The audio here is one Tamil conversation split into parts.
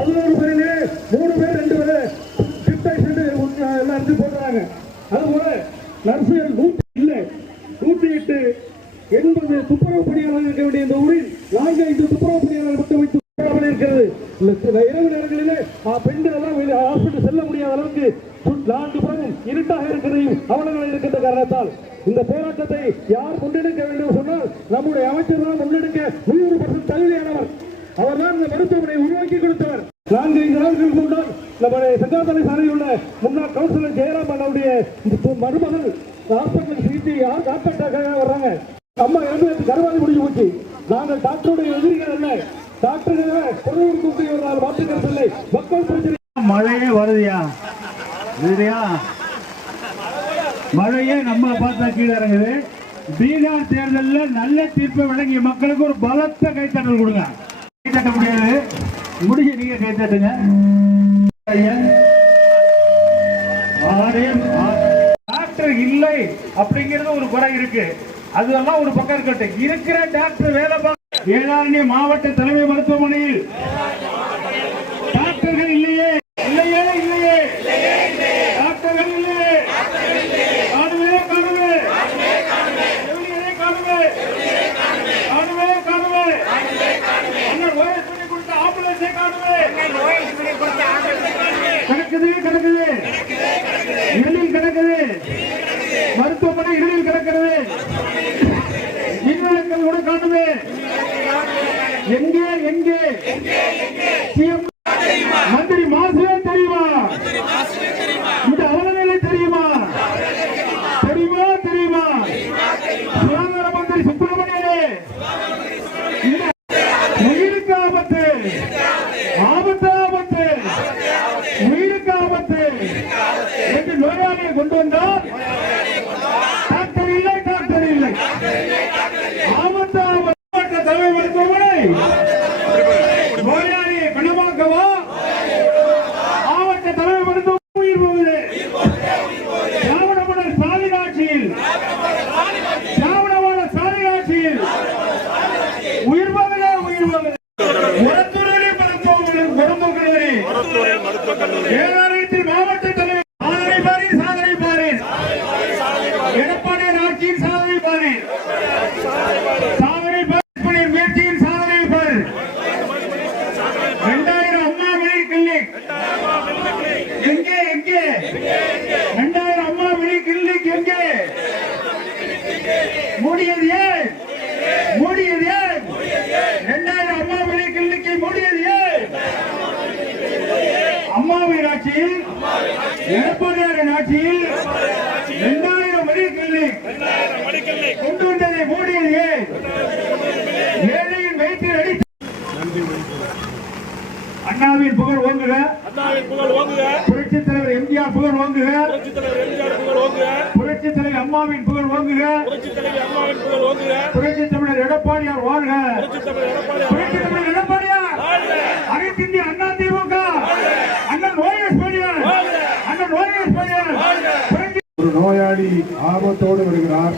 11 பேரிலே 3 பேர் 2 பேர் எல்லாம் எடுத்து போடுறாங்க. அதுபோல நர்சுகள் 108 80 துப்புரவு பணியாளர்கள் இருக்க வேண்டிய இந்த ஊரில் 4-5 துப்புரவு பணியாளர்கள் மட்டும் வைத்து இருக்கிறது. இரவு நேரங்களிலே பெண்கள் எல்லாம் ஹாஸ்பிட்டல் செல்ல முடியாத அளவுக்கு 4 புறமும் இருட்டாக இருக்கிறதையும் அவலங்கள் இருக்கின்ற காரணத்தால் இந்த போராட்டத்தை யார் முன்னெடுக்க வேண்டும் சொன்னால் நம்முடைய அமைச்சர் தான் முன்னெடுக்க 100% தகுதியானவர். அவர்தான் இந்த மருத்துவமனை உருவாக்கி கொடுத்தவர். 4-5 நாட்களுக்கு முன்னால் நம்முடைய செங்காத்தலை சாலையில் உள்ள முன்னாள் கவுன்சிலர் ஜெயராம் அவருடைய மருமகள் ஹாஸ்பிட்டல் சிகிச்சை டாக்டருக்காக வர்றாங்க. அம்மா இறந்து கருவாதி முடிஞ்சு போச்சு. நாங்கள் டாக்டருடைய எதிரிகள் அல்ல, டாக்டர்கள் பொருள் மாற்றுக்கிறது இல்லை. மக்கள் பிரச்சனை மழையே வருதியா இல்லையா? மழையே நம்மளை பார்த்தா கீழே இறங்குது. பீகார் தேர்தலில் நல்ல தீர்ப்பை வழங்கிய மக்களுக்கு ஒரு பலத்த கைத்தட்டல் கொடுங்க. கைத்தட்ட முடியாது, முடிஞ்ச நீங்க கைத்தட்டுங்க. டாக்டர் இல்லை அப்படிங்கிறது ஒரு குறை இருக்கு, அதெல்லாம் ஒரு பக்கம் இருக்கட்டும். இருக்கிற டாக்டர் வேலை பார்க்க வேதாரண்ய மாவட்ட தலைமை மருத்துவமனையில் டாக்டர்கள் இல்லையே இல்லையே இல்லையே டாக்டர்கள் இல்லையே. காணுவே காணுவே செவிலியரை காணுவே காணுவே காணுவே அண்ணன் ஓஎஸ் பண்ணி கொடுத்த ஆம்புலன்ஸை காணுவே. கிடக்குது கிடக்குது இருளில் கிடக்குது, மருத்துவமனை இருளில் கிடக்கிறது. இன்னொருக்கள் கூட காணுமே. எங்கே எங்கே சிஎம் மந்திரி மாசுவே தெரியுமா? இந்த அவலநிலை தெரியுமா? தெரியுமா தெரியுமா? சுகாதார மந்திரி சுப்பிரமணியனே, உயிருக்கு ஆபத்து ஆபத்து ஆபத்து உயிருக்கு ஆபத்து என்று நோயாளியை கொண்டு வந்தால் டாக்டர் இல்லை டாக்டர் இல்லை. ஆபத்து ஆபத்து தலைமை மருத்துவமனை நோயாளியை குணமாக்கவா? மாவட்ட தலைமை மருத்துவமனை உயிர் போகுது. திராவிடமான ஸ்டாலின் ஆட்சியில் திராவிடமான ஸ்டாலின் ஆட்சியில் உயிர் போகுது உயிர் போகுது. உரத்துறையில் மருத்துவமனை வேதாரண்யத்தில் மாவட்ட தலைவர் சாதனை பாரீர் சாதனை பாரீர். எடப்பாடியார் ஆட்சியின் சாதனை பாரீர் சாதனை பாரீர் முயற்சியின் சாதனை பாரீர். 2000 அம்மா மினி கிளினிக் எங்கே எங்கே? 2000 அம்மா மினி கிளினிக் எங்கே? மூடியது ஏன்? மூடியது ஏன்? 2000 அம்மா மினி கிளினிக்கை மூடியது ஏன்? அம்மாவின் ஆட்சியில் எடப்பாடியாரின் ஆட்சியில் 2000 மினி கிளினிக் கொண்டு வந்ததை மூடியது ஏன்? ஏழையின் வயிற்றில் அடி. அண்ணாவின் புகழ் ஓங்குக, புரட்சித் தலைவர் எம்ஜிஆர் புகழ் ஓங்குக, புரட்சித் தலைவர் அம்மாவின் புகழ் ஓங்குக, புரட்சித் தமிழர் எடப்பாடியார் வாழ்க, புரட்சித் தமிழர் எடப்பாடியார், அனைத்து இந்திய அண்ணா திமுக, அண்ணன் ஓஎஸ் பணியார், அண்ணன் ஓஎஸ் பணியார். ஒரு நோயாளி ஆபத்தோடு வருகிறார்,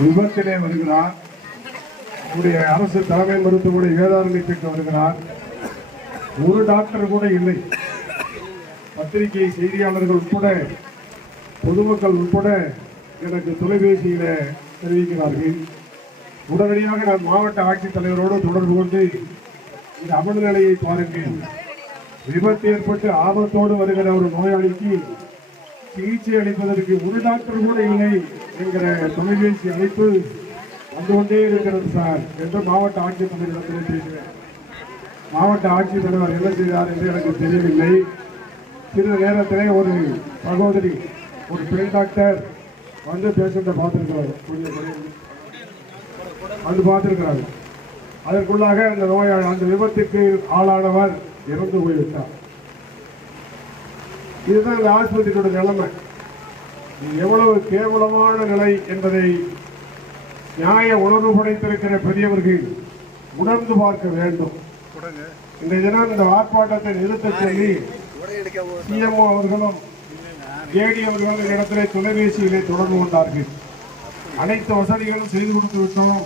விபத்திலே வருகிறார். நம்முடைய அரசு தலைமை மருத்துவமனை வேதாரண்யத்திற்கு வருகிறார். ஒரு டாக்டர் கூட இல்லை. பத்திரிகை செய்தியாளர்கள் உட்பட பொதுமக்கள் உட்பட எனக்கு தொலைபேசியில தெரிவிக்கிறார்கள். உடனடியாக நான் மாவட்ட ஆட்சித்தலைவரோடு தொடர்பு கொண்டு இந்த அமல நிலையை பாருங்கள், விபத்து ஏற்பட்டு ஆபத்தோடு வருகிற ஒரு நோயாளிக்கு சிகிச்சை அளிப்பதற்கு ஒரு டாக்டர் கூட இல்லை என்கிற தொலைபேசி அழைப்பு வந்து கொண்டே இருக்கிறது சார் என்று மாவட்ட ஆட்சித்தலைவரிடத்தில் பேசுகிறேன். மாவட்ட ஆட்சித்தலைவர் என்ன செய்தார் என்று எனக்கு தெரியவில்லை. சிறிது நேரத்திலே ஒரு சகோதரி, ஒரு பெண் டாக்டர் வந்து பேஷண்ட்டை பார்த்துருக்கிறாரு, கொஞ்சம் வந்து பார்த்துருக்கிறாரு. அதற்குள்ளாக அந்த நோயாளி, அந்த விபத்துக்கு ஆளானவர் இறந்து போய்விட்டார். இதுதான் இந்த ஆஸ்பத்திரியோட நிலைமை. எவ்வளவு கேவலமான நிலை என்பதை நியாய உணர்வு படைத்திருக்கிற பெரியவர்கள் உணர்ந்து பார்க்க வேண்டும். இந்த தினம் இந்த ஆர்ப்பாட்டத்தை நிறுத்த சொல்லி சிஎம்ஓ அவர்களும் ஜேடி அவர்களும் இடத்திலே தொலைபேசியிலே தொடர்பு கொண்டார்கள். அனைத்து வசதிகளும் செய்து கொடுத்து விட்டோம்,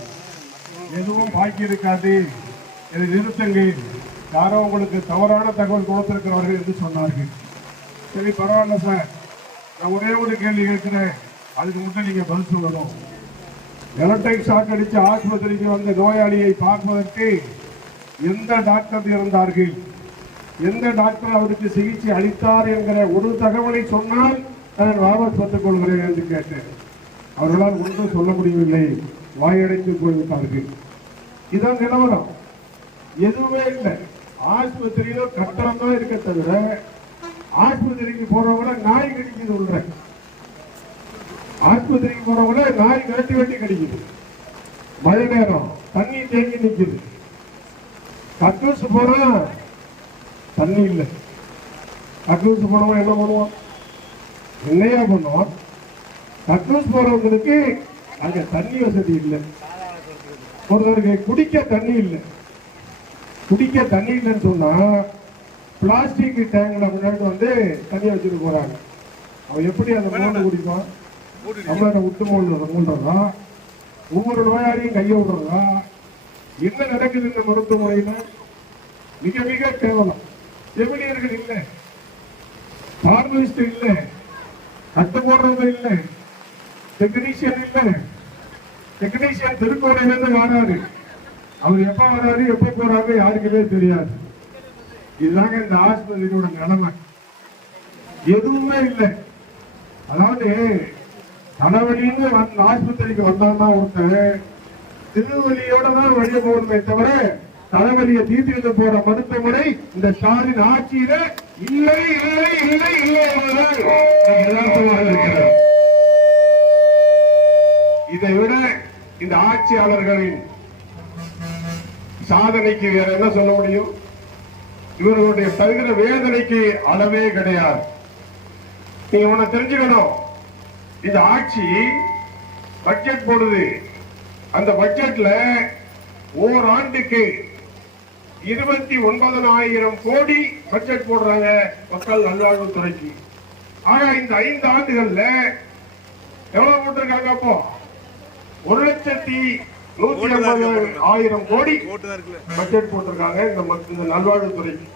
எதுவும் பாக்கி இருக்காது, இதை நிறுத்துங்கள், யாரோ உங்களுக்கு தவறான தகவல் கொடுத்திருக்கிறார்கள் என்று சொன்னார்கள். சரி, பரவாயில்ல சார், நான் ஒரே ஒரு கேள்வி கேட்கிறேன், அதுக்கு மட்டும் நீங்க பதில் சொல்லணும். எலக்ட்ரிக் ஷாக் அடித்து ஆஸ்பத்திரிக்கு வந்த நோயாளியை பார்ப்பதற்கு எந்த டாக்டர் இருந்தார்கள், எந்த டாக்டர் அவருக்கு சிகிச்சை அளித்தார் என்கிற ஒரு தகவலை சொன்னால் நான் வாபஸ் பெற்றுக் கொள்கிறேன் என்று கேட்டேன். அவர்களால் ஒன்றும் சொல்ல முடியவில்லை, வாயடைத்து போய்விட்டார்கள். இதான் நிலவரம். எதுவுமே இல்லை. ஆஸ்பத்திரியில கட்டணம் தான் இருக்க தவிர ஆஸ்பத்திரிக்கு போறவங்கள நாய் கடிக்குது உள்ள. ஆஸ்பத்திரிக்கு போறவங்கள நாய் வெட்டி வெட்டி கடிக்குது. மழை நேரம் தண்ணி தேங்கி நிற்குது. கக்கூஸ் போனா தண்ணி இல்லை. கக்கூஸ் போனவன் என்ன பண்ணுவான்? என்னையா பண்ணுவான்? கக்கூஸ் போறவங்களுக்கு அங்க தண்ணி வசதி இல்லை. ஒருத்தருக்கு குடிக்க தண்ணி இல்லை. குடிக்க தண்ணி இல்லைன்னு சொன்னா பிளாஸ்டிக் டேங்க்ல முன்னாடி வந்து தண்ணி வச்சுட்டு போறாங்க. அவன் எப்படி அந்த மூணு குடிப்பான்? நம்மளோட விட்டு மூன்றதா? ஒவ்வொரு நோயாளியும் கையை விடுறதா? என்ன நடக்குது இந்த மருத்துவமனையில? மிக மிக கேவலம். செவிலியர்கள் இல்லை, பார்மசிஸ்ட் இல்லை, கட்டு போடுறது இல்லை, டெக்னீஷியன் இல்லை. டெக்னீஷியன் திருக்கோணையிலிருந்து வராரு. அவர் எப்ப வராரு, எப்ப போறாரு யாருக்குமே தெரியாது. இதுதாங்க இந்த ஆஸ்பத்திரியோட நிலைமை. எதுவுமே இல்லை. அதாவது தலைவலின்னு ஆஸ்பத்திரிக்கு வந்தான்னா ஒருத்தர் திருவலியோட தான் வெளியே போகணுமே தவிர தலைவலியை தீர்த்து போற மருத்துவமனை இந்த ஸ்டாலின் ஆட்சியில இல்லை இல்லை இல்லை இல்லை. இதை விட இந்த ஆட்சியாளர்களின் சாதனைக்கு வேற என்ன சொல்ல முடியும்? இவர்களுடைய தகுந்த வேதனைக்கு அளவே கிடையாது. நீங்க ஒண்ணு தெரிஞ்சுக்கணும், இந்த ஆட்சி பட்ஜெட் போடுது. அந்த பட்ஜெட்ல ஓராண்டுக்கு 29,000 கோடி பட்ஜெட் போடுறாங்க மக்கள் நல்வாழ்வுத்துறைக்கு. ஆனா இந்த 5 ஆண்டுகள்ல எவ்வளவு போட்டிருக்காங்க? அப்போ 1,180,000 கோடி பட்ஜெட் போட்டிருக்காங்க இந்த நல்வாழ்வுத்துறைக்கு.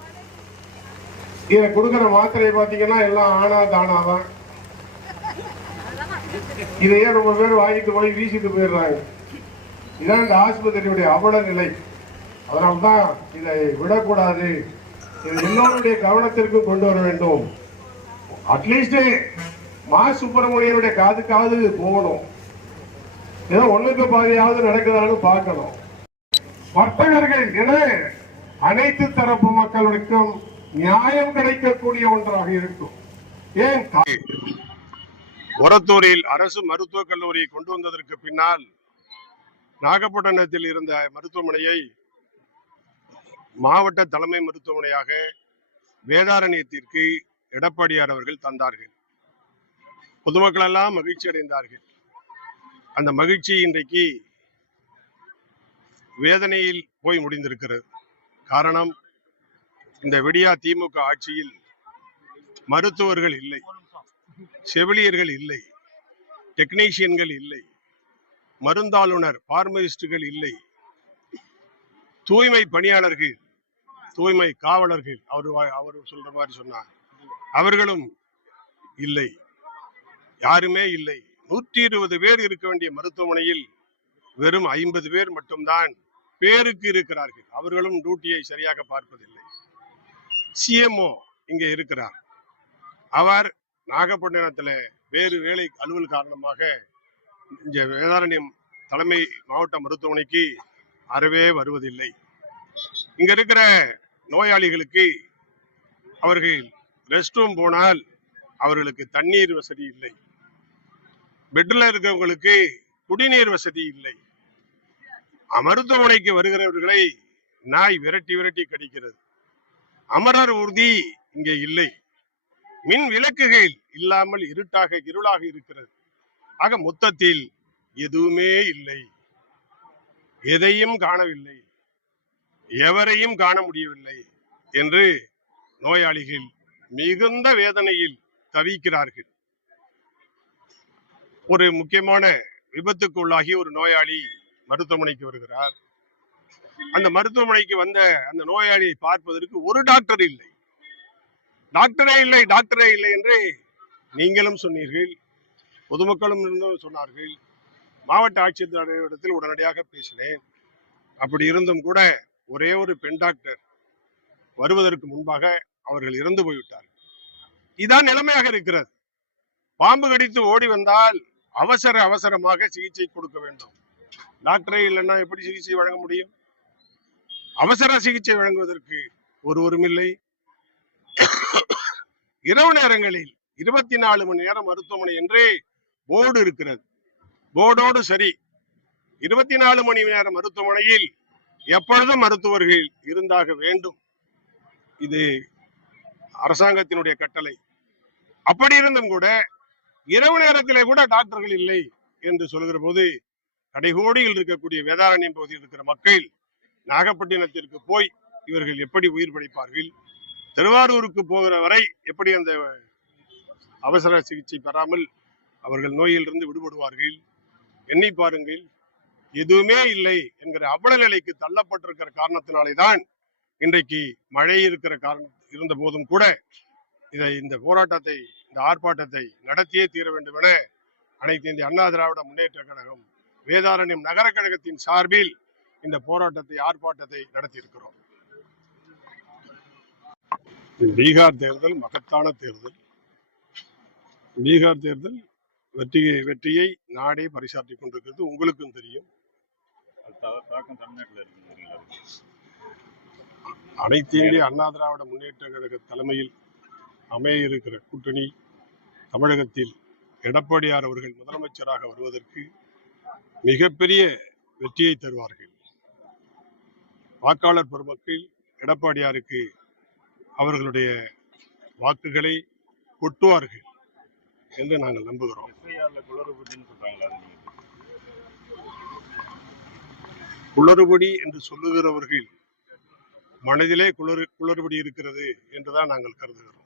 இதை கொடுக்கிற மாத்திரையை பாத்தீங்கன்னா எல்லாம் ஆனா தானாதான். இதையே ரொம்ப பேர் வாங்கிட்டு போய் வீசிட்டு போயிடுறாங்க. இதான் இந்த ஆஸ்பத்திரியுடைய அவல நிலை. அதனால்தான் இதை விடக்கூடாது. இது எல்லோருடைய கவனத்திற்கு கொண்டு வர வேண்டும். அட்லீஸ்ட் மா சுப்பிரமணியனுடைய காதுக்காவது போகணும். ஏதோ ஒண்ணுக்கு பாதியாவது நடக்குதான்னு பார்க்கணும். வர்த்தகர்கள் என அனைத்து தரப்பு மக்களுக்கும் நியாயம் கிடைக்கக்கூடிய ஒன்றாக இருக்கும். ஏன் ஒரத்தூரில் அரசு மருத்துவக் கல்லூரி கொண்டு வந்ததற்கு பின்னால் நாகப்பட்டினத்தில் இருந்த மருத்துவமனையை மாவட்ட தலைமை மருத்துவமனையாக வேதாரண்யத்திற்கு எடப்பாடியார் அவர்கள் தந்தார்கள். பொதுமக்கள் எல்லாம் மகிழ்ச்சி அடைந்தார்கள். அந்த மகிழ்ச்சி இன்றைக்கு வேதனையில் போய் முடிந்திருக்கிறது. காரணம், இந்த விடியா திமுக ஆட்சியில் மருத்துவர்கள் இல்லை, செவிலியர்கள் இல்லை, டெக்னீஷியன்கள் இல்லை, மருந்தாளுநர் பார்மசிஸ்டுகள் இல்லை, தூய்மை பணியாளர்கள், தூய்மை காவலர்கள், அவர் சொல்ற மாதிரி சொன்னார், அவர்களும் இல்லை, யாருமே இல்லை. 120 பேர் இருக்க வேண்டிய மருத்துவமனையில் வெறும் 50 பேர் மட்டும்தான் பேருக்கு இருக்கிறார்கள். அவர்களும் டியூட்டியை சரியாக பார்ப்பதில்லை. சிஎம்ஓ இங்கே இருக்கிறார், அவர் நாகப்பட்டினத்தில் வேறு வேலை அலுவல் காரணமாக இங்க வேதாரண்யம் தலைமை மாவட்ட மருத்துவமனைக்கு அறவே வருவதில்லை. இங்க இருக்கிற நோயாளிகளுக்கு அவர்கள் ரெஸ்ட் ரூம் போனால் அவர்களுக்கு தண்ணீர் வசதி இல்லை, பெட்ல இருக்கிறவங்களுக்கு குடிநீர் வசதி இல்லை. மருத்துவமனைக்கு வருகிறவர்களை நாய் விரட்டி விரட்டி கடிக்கிறது. அமரர் ஊர்தி இங்கே இல்லை. மின் விளக்குகள் இல்லாமல் இருளாக இருக்கிறது. ஆக மொத்தத்தில் எதுவுமே இல்லை, எதையும் காணவில்லை, எவரையும் காண முடியவில்லை என்று நோயாளிகள் மிகுந்த வேதனையில் தவிக்கிறார்கள். ஒரு முக்கியமான விபத்துக்கு உள்ளாகி ஒரு நோயாளி மருத்துவமனைக்கு வருகிறார். அந்த மருத்துவமனைக்கு வந்த அந்த நோயாளியை பார்ப்பதற்கு ஒரு டாக்டர் இல்லை, டாக்டரே இல்லை என்று நீங்களும் சொன்னீர்கள், பொதுமக்களும் சொன்னார்கள். மாவட்ட ஆட்சியரிடத்தில் உடனடியாக பேசினேன். அப்படி இருந்தும் கூட ஒரே ஒரு பெண் டாக்டர் வருவதற்கு முன்பாக அவர்கள் இறந்து போய்விட்டார்கள். இதான் நிலைமையாக இருக்கிறது. பாம்பு கடித்து ஓடி வந்தால் அவசரமாக சிகிச்சை கொடுக்க வேண்டும். டாக்டரே இல்லைன்னா எப்படி சிகிச்சை வழங்க முடியும்? அவசர சிகிச்சை வழங்குவதற்கு ஒருவரும் இல்லை. இரவு நேரங்களில் 24 மணி நேரம் மருத்துவமனை என்று போர்டு இருக்கிறது. போர்டோடு சரி, 24 மணி நேரம் மருத்துவமனையில் எப்பொழுதும் மருத்துவர்கள் இருந்தாக வேண்டும். இது அரசாங்கத்தினுடைய கட்டளை. அப்படி இருந்தும் கூட இரவு நேரத்திலே கூட டாக்டர்கள் இல்லை என்று சொல்கிற போது கடைகோடியில் இருக்கக்கூடிய வேதாரண்யம் பகுதியில் இருக்கிற மக்கள் நாகப்பட்டினத்திற்கு போய் இவர்கள் எப்படி உயிர் பிழைப்பார்கள்? திருவாரூருக்கு போகிற வரை எப்படி அந்த அவசர சிகிச்சை பெறாமல் அவர்கள் நோயிலிருந்து விடுபடுவார்கள்? எண்ணி பாருங்கள். எதுவுமே இல்லை என்கிற அவல நிலைக்கு தள்ளப்பட்டிருக்கிற காரணத்தினாலே தான் இன்றைக்கு மழை இருக்கிற காரணம் இருந்த போதும் கூட இந்த போராட்டத்தை, இந்த ஆர்ப்பாட்டத்தை நடத்தியே தீர வேண்டும் என அனைத்து இந்திய அண்ணா திராவிட முன்னேற்ற கழகம் வேதாரண்யம் நகர கழகத்தின் சார்பில் இந்த போராட்டத்தை, ஆர்ப்பாட்டத்தை நடத்தியிருக்கிறோம். பீகார் தேர்தல் மகத்தான தேர்தல். பீகார் தேர்தல் வெற்றியை நாடே பறைசாற்றிக் கொண்டிருக்கிறது. உங்களுக்கும் தெரியும். அனைத்து இந்திய அண்ணா திராவிட முன்னேற்ற கழக தலைமையில் அமைய இருக்கிற கூட்டணி தமிழகத்தில் எடப்பாடியார் அவர்கள் முதலமைச்சராக வருவதற்கு மிகப்பெரிய வெற்றியை தருவார்கள். வாக்காளர் பெருமக்கள் எடப்பாடியாருக்கு அவர்களுடைய வாக்குகளை கொட்டுவார்கள் என்று நாங்கள் நம்புகிறோம். குளறுபடி என்று சொல்லுகிறவர்கள் மனதிலே குளறுபடி இருக்கிறது என்றுதான் நாங்கள் கருதுகிறோம்.